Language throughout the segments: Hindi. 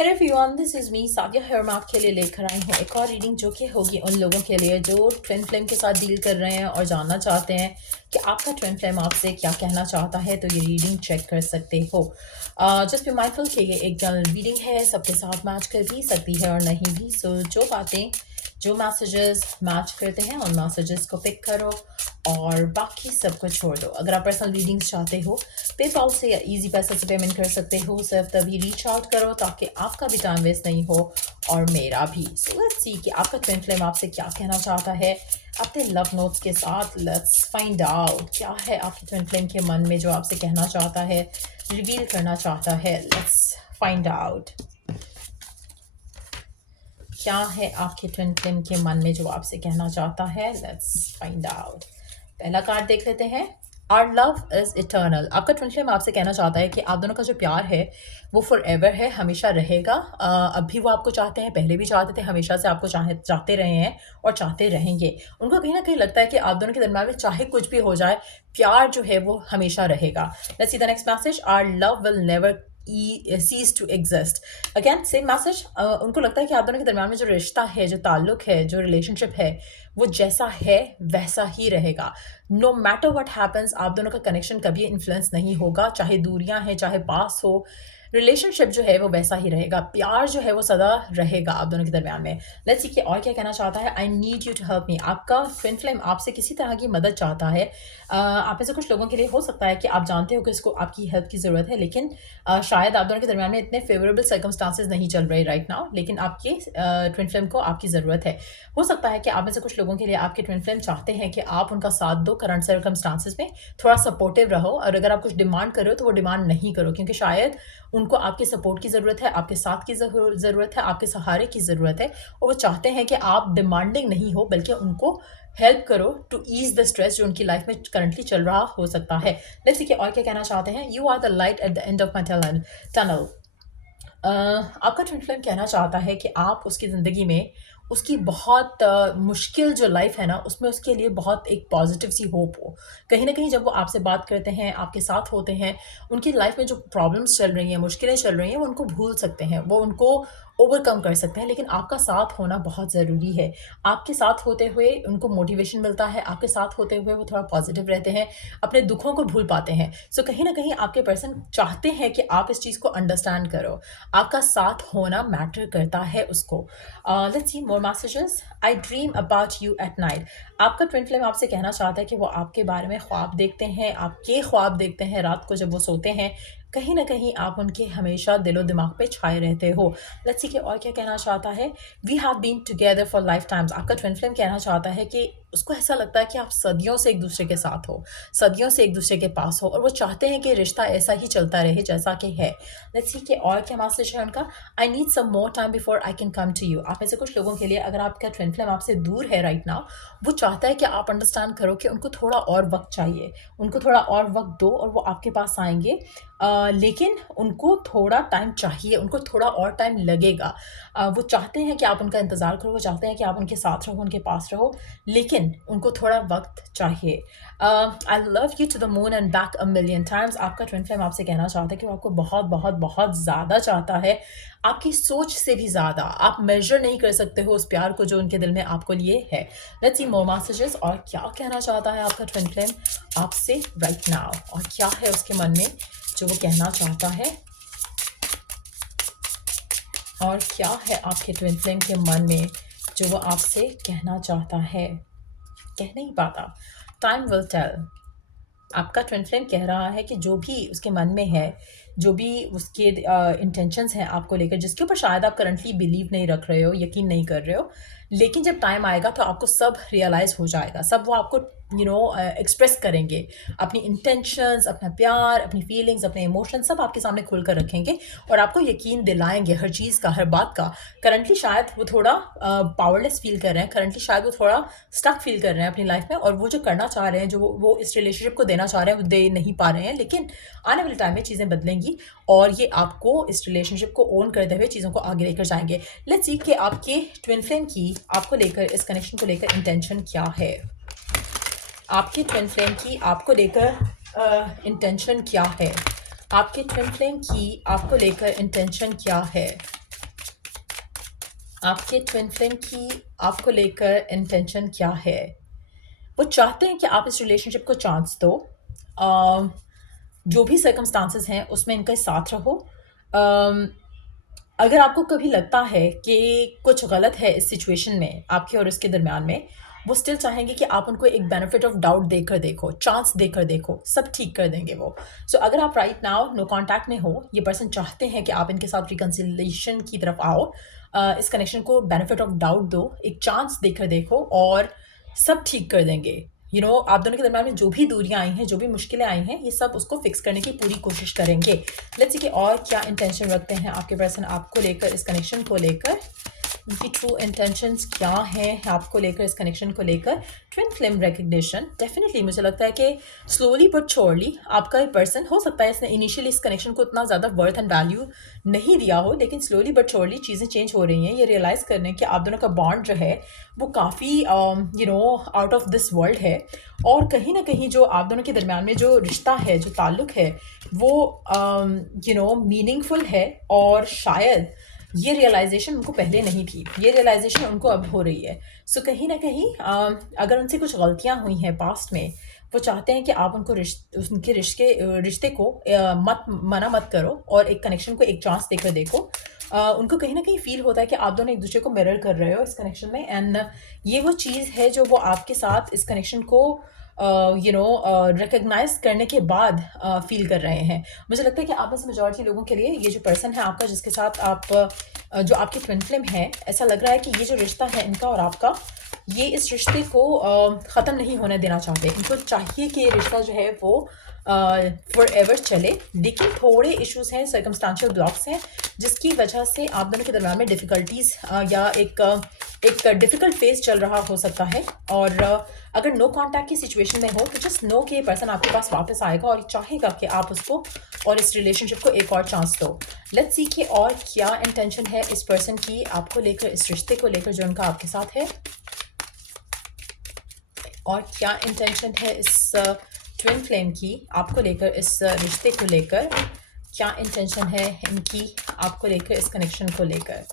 Hello everyone, this is me Sadia here मैं आपके लिए लेकर आई हूँ एक और रीडिंग जो कि होगी उन लोगों के लिए जो ट्विन फ्लेम के साथ डील कर रहे हैं और जानना चाहते हैं कि आपका ट्विन फ्लेम आपसे क्या कहना चाहता है। तो ये रीडिंग चेक कर सकते हो। जस्ट बी माइंडफुल कि ये एक जनरल रीडिंग है, सबके साथ मैच कर भी सकती है और नहीं भी। सो जो बातें जो मैसेजेस मैच करते हैं उन मैसेजेस को पिक करो और बाकी सबको छोड़ दो। अगर आप पर्सनल रीडिंग्स चाहते हो पेपॉल से या इजी पैसे से पेमेंट कर सकते हो। सिर्फ तभी रीच आउट करो ताकि आपका भी टाइम वेस्ट नहीं हो और मेरा भी। सो लेट्स सी कि आपका ट्विन फ्लेम आपसे क्या कहना चाहता है अपने लव नोट्स के साथ। लेट्स फाइंड आउट क्या है आपके ट्विन फ्लेम के मन में जो आपसे कहना चाहता है, रिवील करना चाहता है। लेट्स फाइंड आउट क्या है आपके ट्विन फ्लेम के मन में जो आपसे कहना चाहता है। Let's find out. पहला कार्ड देख लेते हैं। Our love is eternal. आपका ट्विन फ्लेम आपसे कहना चाहता है कि आप दोनों का जो प्यार है वो फॉर एवर है, हमेशा रहेगा। अब भी वो आपको चाहते हैं, पहले भी चाहते थे, हमेशा से आपको चाहते रहे हैं और चाहते रहेंगे। उनको कहीं ना कहीं लगता है कि आप दोनों के दरम्यान में चाहे कुछ भी हो जाए, प्यार जो है वो हमेशा रहेगा। Let's see the next message. Our love will never cease to exist। Again same message. उनको लगता है कि आप दोनों के दरम्यान में जो रिश्ता है, जो ताल्लुक है, जो रिलेशनशिप है वो जैसा है वैसा ही रहेगा। नो मैटर व्हाट हैपन्स, आप दोनों का कनेक्शन कभी इन्फ्लुएंस नहीं होगा, चाहे दूरियां हैं चाहे पास हो। रिलेशनशिप जो है वो वैसा ही रहेगा, प्यार जो है वो सदा रहेगा आप दोनों के दरमियान में। लेट्स सी कि और क्या कहना चाहता है। I need you to help me. आपका ट्विन फ्लेम आपसे किसी तरह की मदद चाहता है। आप में से कुछ लोगों के लिए हो सकता है कि आप जानते हो कि इसको आपकी हेल्प की ज़रूरत है, लेकिन शायद आप दोनों के दरमियान में इतने फेवरेबल सर्कमस्टांसेस नहीं चल रहे राइट नाउ, लेकिन आपके ट्विन फ्लेम को आपकी ज़रूरत है। हो सकता है कि आप में से कुछ लोगों के लिए आपके ट्विन फ्लेम चाहते हैं कि आप उनका साथ दो करंट सर्कमस्टांसेस में, थोड़ा सपोर्टिव रहो। और अगर आप कुछ डिमांड करो तो वो डिमांड नहीं करो, क्योंकि शायद उनको आपके सपोर्ट की ज़रूरत है, आपके साथ की ज़रूरत है, आपके सहारे की ज़रूरत है। और वो चाहते हैं कि आप डिमांडिंग नहीं हो, बल्कि उनको हेल्प करो टू ईज द स्ट्रेस जो उनकी लाइफ में करंटली चल रहा हो सकता है। लेट्स सी और क्या कहना चाहते हैं। You are the light at the end of my tunnel. आपका ट्विन फ्लेम कहना चाहता है कि आप उसकी ज़िंदगी में उसकी बहुत मुश्किल जो लाइफ है ना उसमें उसके लिए बहुत एक पॉजिटिव सी होप हो। कहीं ना कहीं जब वो आपसे बात करते हैं, आपके साथ होते हैं, उनकी लाइफ में जो प्रॉब्लम्स चल रही हैं, मुश्किलें चल रही हैं, वो उनको भूल सकते हैं, वो उनको ओवरकम कर सकते हैं। लेकिन आपका साथ होना बहुत ज़रूरी है। आपके साथ होते हुए उनको मोटिवेशन मिलता है, आपके साथ होते हुए वो थोड़ा पॉजिटिव रहते हैं, अपने दुखों को भूल पाते हैं। सो कहीं ना कहीं आपके पर्सन चाहते हैं कि आप इस चीज़ को अंडरस्टैंड करो, आपका साथ होना मैटर करता है उसको। Let's see more messages. I dream about you at night. आपका ट्विन फ्लेम आपसे कहना चाहता है कि वो आपके बारे में ख्वाब देखते हैं, आपके ख्वाब देखते हैं रात को जब वो सोते हैं। कहीं ना कहीं आप उनके हमेशा दिलो दिमाग पे छाए रहते हो। लेट्स सी कि और क्या कहना चाहता है। We have been together for life times. आपका ट्विन फ्लेम कहना चाहता है कि उसको ऐसा लगता है कि आप सदियों से एक दूसरे के साथ हो, सदियों से एक दूसरे के पास हो, और वो चाहते हैं कि रिश्ता ऐसा ही चलता रहे जैसा कि है। लेट्स सी कि और क्या मैसेज है उनका। I need some more time before I can come to you. आप में से कुछ लोगों के लिए अगर आपका ट्विन फ्लेम आपसे दूर है राइट नाउ, वो चाहता है कि आप अंडरस्टैंड करो कि उनको थोड़ा और वक्त चाहिए, उनको थोड़ा और वक्त दो और वो आपके पास आएंगे। लेकिन उनको थोड़ा टाइम चाहिए, उनको थोड़ा और टाइम लगेगा। वो चाहते हैं कि आप उनका इंतज़ार करो, वो चाहते हैं कि आप उनके साथ रहो, उनके पास रहो, लेकिन उनको थोड़ा वक्त चाहिए। I love you to the moon and back a million times. आपका ट्विन फ्लेम आपसे कहना चाहता है कि वो आपको बहुत बहुत बहुत ज़्यादा चाहता है, आपकी सोच से भी ज़्यादा। आप मेजर नहीं कर सकते हो उस प्यार को जो उनके दिल में आपको लिए है। Let's see more messages. और क्या कहना चाहता है आपका ट्विन फ्लेम आपसे राइट नाउ, और क्या है उसके मन में जो वो कहना चाहता है, और क्या है आपके ट्विन फ्लेम के मन में जो वो आपसे कहना चाहता है। कह नहीं पाता, टाइम विल टेल। आपका ट्विन फ्लेम कह रहा है कि जो भी उसके मन में है, जो भी उसके इंटेंशंस हैं आपको लेकर, जिसके ऊपर शायद आप करंटली बिलीव नहीं रख रहे हो, यकीन नहीं कर रहे हो, लेकिन जब टाइम आएगा तो आपको सब रियलाइज़ हो जाएगा, सब वो आपको एक्सप्रेस करेंगे। अपनी इंटेंशंस, अपना प्यार, अपनी फीलिंग्स, अपने इमोशंस सब आपके सामने खुल कर रखेंगे और आपको यकीन दिलाएंगे हर चीज़ का, हर बात का। करंटली शायद वो थोड़ा पावरलेस फील कर रहे हैं, करंटली शायद वो थोड़ा स्टक फील कर रहे हैं अपनी लाइफ में, और वो जो करना चाह रहे हैं, जो वो इस रिलेशनशिप को देना चाह रहे हैं, वो दे नहीं पा रहे हैं। लेकिन आने वाले टाइम में चीज़ें बदलेंगी और ये आपको इस रिलेशनशिप को ओन करते हुए चीज़ों को आगे लेकर जाएंगे। लेट्स सी कि आपके ट्विन फ्लेम की आपको लेकर, इस कनेक्शन को लेकर इंटेंशन क्या है। आपके ट्विन फ्लेम की आपको लेकर इंटेंशन क्या है। आपके ट्विन फ्लेम की आपको लेकर इंटेंशन क्या है। आपके ट्विन फ्लेम की आपको लेकर इंटेंशन क्या है? वो चाहते हैं कि आप इस रिलेशनशिप को चांस दो। अम, जो भी सर्कमस्टांसेस हैं उसमें इनका साथ रहो। अम, अगर आपको कभी लगता है कि कुछ गलत है इस सिचुएशन में आपके और इसके दरमियान में, वो स्टिल चाहेंगे कि आप उनको एक बेनिफिट ऑफ डाउट देकर देखो, चांस देकर देखो, सब ठीक कर देंगे वो। सो अगर आप राइट नाउ नो कांटेक्ट में हो, ये पर्सन चाहते हैं कि आप इनके साथ रिकंसिलिएशन की तरफ आओ। इस कनेक्शन को बेनिफिट ऑफ डाउट दो, एक चांस देकर देखो और सब ठीक कर देंगे। आप दोनों के दरमियान में जो भी दूरियां आई हैं, जो भी मुश्किलें आई हैं, ये सब उसको फिक्स करने की पूरी कोशिश करेंगे। लेट्स सी कि और क्या इंटेंशन रखते हैं आपके पर्सन आपको लेकर, इस कनेक्शन को लेकर। उनकी ट्रू इंटेंशंस क्या हैं आपको लेकर, इस कनेक्शन को लेकर। ट्विन फ्लेम रिकग्निशन, डेफिनेटली मुझे लगता है कि स्लोली बट श्योरली आपका एक पर्सन, हो सकता है इसने इनिशियली इस कनेक्शन को इतना ज़्यादा वर्थ एंड वैल्यू नहीं दिया हो, लेकिन स्लोली बट श्योरली चीज़ें चेंज हो रही हैं। ये रियलाइज़ करने कि आप दोनों का बॉन्ड जो है वो काफ़ी आउट ऑफ दिस वर्ल्ड है। और कहीं ना कहीं जो आप दोनों के दरमियान में जो रिश्ता है, जो ताल्लुक़ है, वो मीनिंगफुल है। और शायद ये रियलाइजेशन उनको पहले नहीं थी, ये रियलाइजेशन उनको अब हो रही है। सो कहीं ना कहीं अगर उनसे कुछ गलतियां हुई हैं पास्ट में, वो चाहते हैं कि आप उनको उनके रिश्ते को मना मत करो और एक कनेक्शन को एक चांस देकर देखो। उनको कहीं ना कहीं फील होता है कि आप दोनों एक दूसरे को मिरर कर रहे हो इस कनेक्शन में। एंड ये वो चीज़ है जो वो आपके साथ इस कनेक्शन को रिकग्नाइज करने के बाद फील कर रहे हैं। मुझे लगता है कि आप में से मेजॉरिटी लोगों के लिए ये जो पर्सन है आपका, जिसके साथ आप जो आपकी ट्विन फ्लेम है, ऐसा लग रहा है कि ये जो रिश्ता है इनका और आपका, ये इस रिश्ते को ख़त्म नहीं होने देना चाहते। इनको चाहिए कि ये रिश्ता जो है वो फॉर एवर चले, लेकिन थोड़े इश्यूज हैं, सर्कमस्टांशियल ब्लॉक्स हैं, जिसकी वजह से आप दोनों के दरमियान में डिफ़िकल्टीज़ या एक डिफ़िकल्ट फेज चल रहा हो सकता है। और अगर नो कांटेक्ट की सिचुएशन में हो तो जस्ट नो कि ये पर्सन आपके पास वापस आएगा और चाहेगा कि आप उसको और इस रिलेशनशिप को एक और चांस दो। लेट्स सी कि और क्या इंटेंशन है इस पर्सन की आपको लेकर, इस रिश्ते को लेकर जो उनका आपके साथ है। और क्या इंटेंशन है इस ट्विन फ्लेम की आपको लेकर, इस रिश्ते को लेकर। क्या इंटेंशन है इनकी आपको लेकर, इस कनेक्शन को लेकर।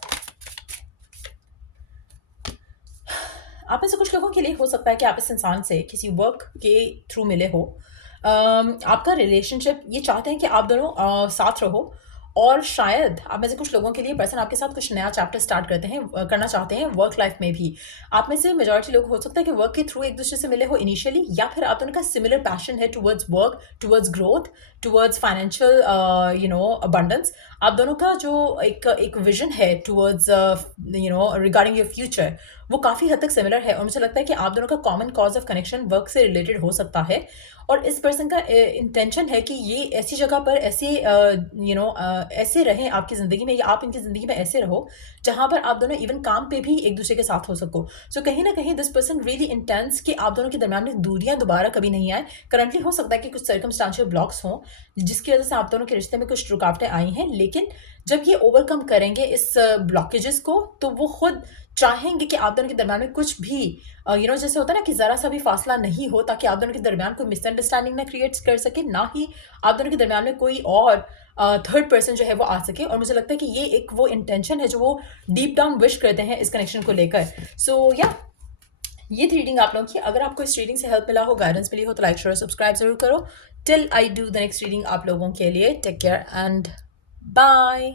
आप में से कुछ लोगों के लिए हो सकता है कि आप इस इंसान से किसी वर्क के थ्रू मिले हो। आपका रिलेशनशिप, ये चाहते हैं कि आप दोनों साथ रहो। और शायद आप में से कुछ लोगों के लिए पर्सन आपके साथ कुछ नया चैप्टर स्टार्ट करना चाहते हैं वर्क लाइफ में भी। आप में से मेजॉरिटी लोग हो सकता है कि वर्क के थ्रू एक दूसरे से मिले हो इनिशियली, या फिर आप दोनों का सिमिलर पैशन है towards work, towards growth, towards financial abundance. आप दोनों का जो एक विजन है टुवर्ड्स रिगार्डिंग योर फ्यूचर, वो काफ़ी हद तक सिमिलर है। और मुझे लगता है कि आप दोनों का common cause of connection work से रिलेटेड हो सकता है। और इस पर्सन का इंटेंशन है कि ये ऐसी जगह पर ऐसे रहें आपकी ज़िंदगी में, या आप इनकी ज़िंदगी में ऐसे रहो जहाँ पर आप दोनों इवन काम पे भी एक दूसरे के साथ हो सको। सो कहीं ना कहीं दिस पर्सन रियली इंटेंस कि आप दोनों के दरमियान में दूरियां दोबारा कभी नहीं आए। करंटली हो सकता है कि कुछ सर्कमस्टांशियल ब्लॉक्स हों जिसकी वजह से आप दोनों के रिश्ते में कुछ रुकावटें आई हैं, लेकिन जब ये ओवरकम करेंगे इस ब्लॉकेजेस को, तो वो खुद चाहेंगे कि आप दोनों के दरमियान में कुछ भी जैसे होता है ना कि ज़रा सा भी फासला नहीं हो, ताकि आप दोनों के दरमियान कोई मिसअंडरस्टैंडिंग ना क्रिएट कर सके, ना ही आप दोनों के दरमियान में कोई और थर्ड पर्सन जो है वो आ सके। और मुझे लगता है कि ये एक वो इंटेंशन है जो वो डीप डाउन विश करते हैं इस कनेक्शन को लेकर। सो या ये थी रीडिंग आप लोगों की। अगर आपको इस रीडिंग से हेल्प मिला हो, गाइडेंस मिली हो, तो लाइक शेयर और सब्सक्राइब जरूर करो। Till I do the next reading आप लोगों के लिए, टेक केयर एंड बाय।